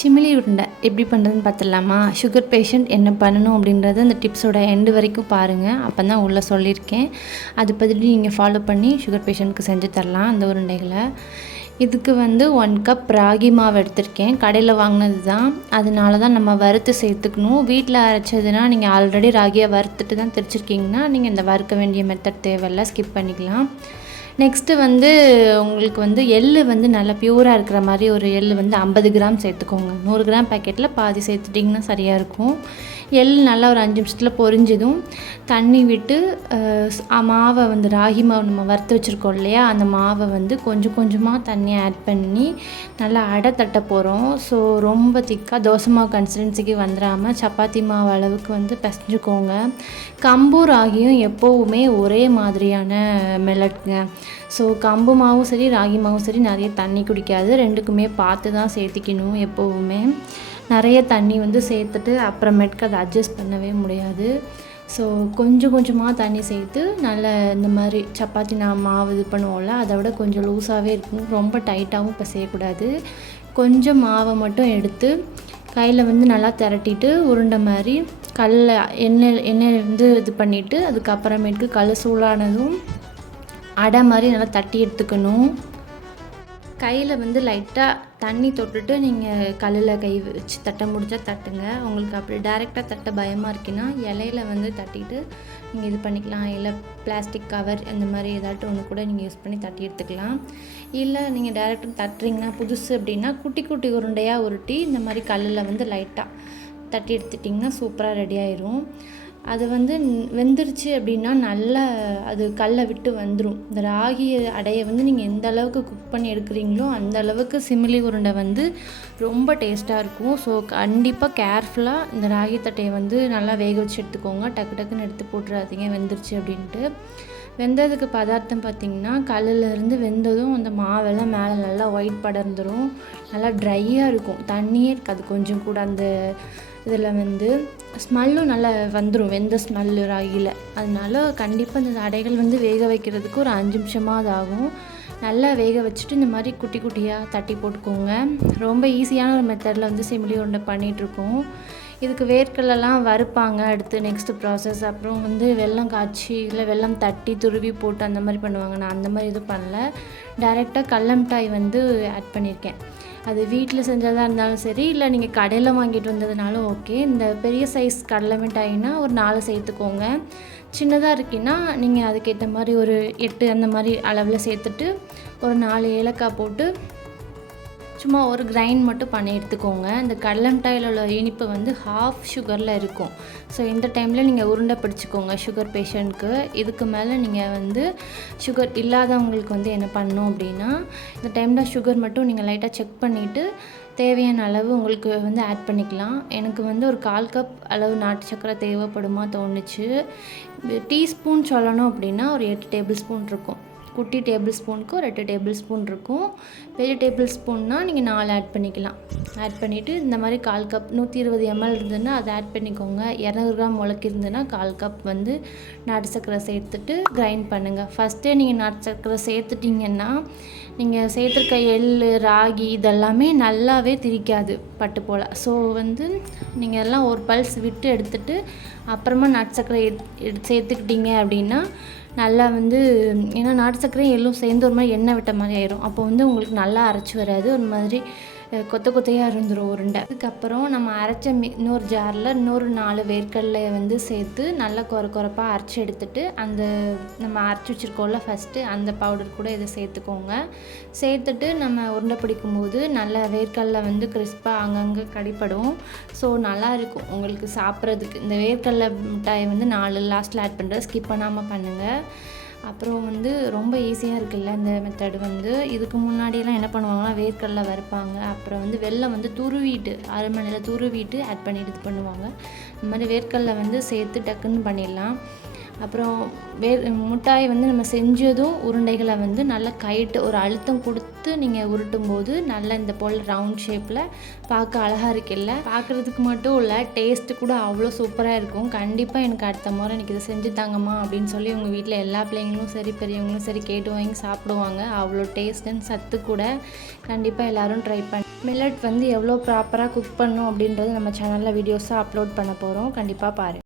சிமிலி உருண்டை எப்படி பண்ணுறதுன்னு பார்த்துடலாமா? சுகர் பேஷண்ட் என்ன பண்ணணும் அப்படின்றத அந்த டிப்ஸோட எண்டு வரைக்கும் பாருங்கள் அப்போ தான் உள்ளே சொல்லியிருக்கேன். அது பற்றி நீங்கள் ஃபாலோ பண்ணி சுகர் பேஷண்ட்க்கு செஞ்சு தரலாம் அந்த உருண்டைகளை. இதுக்கு வந்து ஒன் கப் ராகி மாவு எடுத்திருக்கேன். கடையில் வாங்கினது தான். அதனால தான் நம்ம வறுத்து சேர்த்துக்கணும். வீட்டில் அரைச்சதுன்னா நீங்கள் ஆல்ரெடி ராகியை வறுத்துட்டு தான் தெரிச்சிருக்கீங்கன்னா நீங்கள் இந்த வறுக்க வேண்டிய மெத்தட் தேவையில்ல. ஸ்கிப் பண்ணிக்கலாம். நெக்ஸ்ட்டு வந்து உங்களுக்கு வந்து எள்ளு வந்து நல்லா பியூராக இருக்கிற மாதிரி ஒரு எள்ளு வந்து ஐம்பது கிராம் சேர்த்துக்கோங்க. நூறு கிராம் பேக்கெட்டில் பாதி சேர்த்துட்டிங்கன்னா சரியாக இருக்கும். எள் நல்லா ஒரு அஞ்சு நிமிஷத்தில் பொரிஞ்சதும் தண்ணி விட்டு மாவை வந்து ராகி மாவு நம்ம வறுத்து வச்சுருக்கோம் இல்லையா? அந்த மாவை வந்து கொஞ்சம் கொஞ்சமாக தண்ணி ஆட் பண்ணி நல்லா அடை தட்ட போகிறோம் ஸோ ரொம்ப திக்காக தோசை மாவு கன்சிஸ்டன்சிக்கு வந்துடாமல் சப்பாத்தி மாவு அளவுக்கு வந்து பிசைஞ்சுக்கோங்க. கம்பு ராகியும் எப்போவுமே ஒரே மாதிரியான மெலட்ங்க. ஸோ கம்பு மாவும் சரி ராகி மாவும் சரி நிறைய தண்ணி குடிக்காது. ரெண்டுக்குமே பார்த்து தான் சேர்த்திக்கணும் எப்போவுமே. நிறைய தண்ணி வந்து சேர்த்துட்டு அப்புறமேட்டுக்கு அதை அட்ஜஸ்ட் பண்ணவே முடியாது. ஸோ கொஞ்சம் கொஞ்சமாக தண்ணி சேர்த்து நல்ல இந்த மாதிரி சப்பாத்தி நான் மாவு இது பண்ணுவோம்ல அதை விட கொஞ்சம் லூஸாகவே இருக்கும் ரொம்ப டைட்டாகவும் இப்போ செய்யக்கூடாது. கொஞ்சம் மாவை மட்டும் எடுத்து கையில் வந்து நல்லா திரட்டிட்டு உருண்டை மாதிரி கல்லில் எண்ணெய் எண்ணெயிலேருந்து இது பண்ணிவிட்டு அதுக்கப்புறமேட்டுக்கு கல் சூடானதும் அடை மாதிரி நல்லா தட்டி எடுத்துக்கணும். கையில் வந்து லைட்டாக தண்ணி தொட்டுட்டு நீங்கள் கல்லில் கை வச்சு தட்ட முடிஞ்சா தட்டுங்க. உங்களுக்கு அப்படி டைரெக்டாக தட்ட பயமாக இருக்குன்னா இலையில வந்து தட்டிட்டு நீங்கள் இது பண்ணிக்கலாம். இல்லை பிளாஸ்டிக் கவர் இந்த மாதிரி ஏதாட்டும் ஒன்று கூட நீங்கள் யூஸ் பண்ணி தட்டி எடுத்துக்கலாம். இல்லை நீங்கள் டேரெக்டாக தட்டுறீங்கன்னா புதுசு அப்படின்னா குட்டி குட்டி உருண்டையாக உருட்டி இந்த மாதிரி கல்லில் வந்து லைட்டாக தட்டி எடுத்துட்டிங்கன்னா சூப்பராக ரெடி ஆயிரும். அது வந்து வெந்துருச்சு அப்படின்னா நல்லா அது கல்லை விட்டு வந்துடும் இந்த ராகி அடையை வந்து நீங்கள் எந்த அளவுக்கு குக் பண்ணி எடுக்கிறீங்களோ அந்த அளவுக்கு சிமிலி உருண்டை வந்து ரொம்ப டேஸ்ட்டாக இருக்கும். ஸோ கண்டிப்பாக கேர்ஃபுல்லாக இந்த ராகி தட்டையை வந்து நல்லா வேக வச்சு எடுத்துக்கோங்க. டக்கு டக்குன்னு எடுத்து போட்டுறாதீங்க வெந்துருச்சு அப்படின்ட்டு. வெந்ததுக்கு பதார்த்தம் பார்த்திங்கன்னா கல்லுலேருந்து வெந்ததும் அந்த மாவெல்லாம் மேலே நல்லா ஒயிட் படர்ந்துடும் நல்லா ட்ரையாக இருக்கும். தண்ணியே இருக்காது. கொஞ்சம் கூட அந்த இதில் வந்து ஸ்மெல்லும் நல்லா வந்துடும் வெந்த ஸ்மெல்லு ராகியில் அதனால கண்டிப்பாக இந்த அடைகள் வந்து வேக வைக்கிறதுக்கு ஒரு அஞ்சு நிமிஷமாவது ஆகும். நல்லா வேக வச்சுட்டு இந்த மாதிரி குட்டி குட்டியாக தட்டி போட்டுக்கோங்க. ரொம்ப ஈஸியான ஒரு மெத்தடில் வந்து சிமிலி உருண்டை பண்ணிகிட்ருக்கோம் இதுக்கு வேர்க்கடலாம் வறுப்பாங்க. அடுத்து நெக்ஸ்ட்டு ப்ராசஸ் அப்புறம் வந்து வெல்லம் காய்ச்சி இல்லை வெள்ளம் தட்டி துருவி போட்டு அந்த மாதிரி பண்ணுவாங்க. நான் அந்த மாதிரி இது பண்ணல. டைரெக்டாக கடல மிட்டாய் வந்து ஆட் பண்ணியிருக்கேன் அது வீட்டில் செஞ்சதாக இருந்தாலும் சரி இல்லை நீங்கள் கடையில் வாங்கிட்டு வந்ததுனாலும் ஓகே இந்த பெரிய சைஸ் கடலை மிட்டாய்னா ஒரு நாலு சேர்த்துக்கோங்க. சின்னதாக இருக்கீங்கன்னா நீங்கள் அதுக்கேற்ற மாதிரி ஒரு எட்டு அந்த மாதிரி அளவில் சேர்த்துட்டு ஒரு நாலு ஏலக்காய் போட்டு சும்மா ஒரு கிரைண்ட் மட்டும் பண்ணி எடுத்துக்கோங்க. இந்த கடலமிட்டாயில் உள்ள இனிப்பு வந்து ஹாஃப் சுகரில் இருக்கும். ஸோ இந்த டைமில் நீங்கள் உருண்டை பிடிச்சிக்கோங்க சுகர் பேஷண்ட்க்கு இதுக்கு மேலே நீங்கள் வந்து சுகர் இல்லாதவங்களுக்கு வந்து என்ன பண்ணணும் அப்படின்னா இந்த டைமில் சுகர் மட்டும் நீங்கள் லைட்டாக செக் பண்ணிவிட்டு தேவையான அளவு உங்களுக்கு வந்து ஆட் பண்ணிக்கலாம். எனக்கு வந்து ஒரு கால் கப் அளவு நாட்டு சக்கரை தேவைப்படுமா தோணுச்சு. டீஸ்பூன் சொல்லணும் அப்படின்னா ஒரு எட்டு டேபிள் ஸ்பூன் இருக்கும். குட்டி டேபிள் ஸ்பூனுக்கு ஒரு எட்டு டேபிள் ஸ்பூன் இருக்கும். பெரிய டேபிள் ஸ்பூன்னால் நீங்கள் நாலு ஆட் பண்ணிக்கலாம். ஆட் பண்ணிவிட்டு இந்த மாதிரி கால் கப் நூற்றி இருபது எம்எல் இருந்ததுன்னா அதை ஆட் பண்ணிக்கோங்க. இரநூறு கிராம் முளக்கு இருந்ததுன்னா கால் கப் வந்து நாட்டு சர்க்கரை சேர்த்துட்டு கிரைண்ட் பண்ணுங்கள் ஃபஸ்ட்டே நீங்கள் நாட்டு சர்க்கரை சேர்த்துட்டிங்கன்னா நீங்கள் சேர்த்துருக்க எள் ராகி இதெல்லாமே நல்லாவே திரிக்காது பட்டு போல். ஸோ வந்து நீங்கள் எல்லாம் ஒரு பல்ஸ் விட்டு எடுத்துட்டு அப்புறமா நாட்டு சர்க்கரை எடுத்து சேர்த்துக்கிட்டீங்க அப்படின்னா நல்லா வந்து ஏன்னா நாட்டு சர்க்கரையும் எள்ளும் சேர்ந்து ஒரு மாதிரி எண்ணெய் விட்ட மாதிரி ஆயிரும். அப்போ வந்து உங்களுக்கு நல்லா அரைச்சி வராது. ஒரு மாதிரி கொத்த கொத்தையாக இருந்துரும் உருண்டை. அதுக்கப்புறம் நம்ம அரைச்ச மி இன்னொரு ஜாரில் இன்னொரு நாலு வேர்க்கடலையை வந்து சேர்த்து நல்லா குறை குறைப்பாக அரைச்சி எடுத்துட்டு அந்த நம்ம அரைச்சி வச்சுருக்கோம்ல ஃபஸ்ட்டு அந்த பவுடர் கூட இதை சேர்த்துக்கோங்க. சேர்த்துட்டு நம்ம உருண்டை பிடிக்கும் போது நல்லா வேர்க்கடலை வந்து கிறிஸ்பாக அங்கங்கே கடிப்படும் ஸோ நல்லா இருக்கும் உங்களுக்கு சாப்பிட்றதுக்கு. இந்த வேர்க்கடலை மிட்டாயை வந்து நாலு லாஸ்ட்டில் ஆட் பண்ணுறது ஸ்கிப் பண்ணாமல் பண்ணுங்கள் அப்புறம் வந்து ரொம்ப ஈஸியாக இருக்குல்ல இந்த மெத்தடு வந்து. இதுக்கு முன்னாடியெல்லாம் என்ன பண்ணுவாங்கன்னா வேர்க்கடலை வறுப்பாங்க. அப்புறம் வந்து வெள்ளம் வந்து துருவிட்டு அரை மணியில் துருவிட்டு ஆட் பண்ணிட்டு இது பண்ணுவாங்க. இந்த மாதிரி வேர்க்கடலை வந்து சேர்த்து டக்குன்னு பண்ணிடலாம். அப்புறம் வே முட்டாயை வந்து நம்ம செஞ்சதும் உருண்டைகளை வந்து நல்லா கைட்டு ஒரு அழுத்தம் கொடுத்து நீங்கள் உருட்டும் போது நல்லா இந்த போல் ரவுண்ட் ஷேப்பில் பார்க்க அழகாக இருக்குல்ல பார்க்குறதுக்கு மட்டும் இல்லை டேஸ்ட்டு கூட அவ்வளோ சூப்பராக இருக்கும். கண்டிப்பாக எனக்கு அடுத்த முறை எனக்கு இதை செஞ்சு தாங்கம்மா அப்படின்னு சொல்லி உங்கள் வீட்டில் எல்லா பிள்ளைங்களும் சரி பெரியவங்களும் சரி கேட்டு வாங்கி சாப்பிடுவாங்க. அவ்வளோ டேஸ்ட்டுன்னு சத்து கூட கண்டிப்பாக எல்லோரும் ட்ரை பண்ணி. மில்லட் வந்து எவ்வளோ ப்ராப்பராக குக் பண்ணும் அப்படின்றது நம்ம சேனலில் வீடியோஸாக அப்லோட் பண்ண போகிறோம் கண்டிப்பாக பாருங்கள்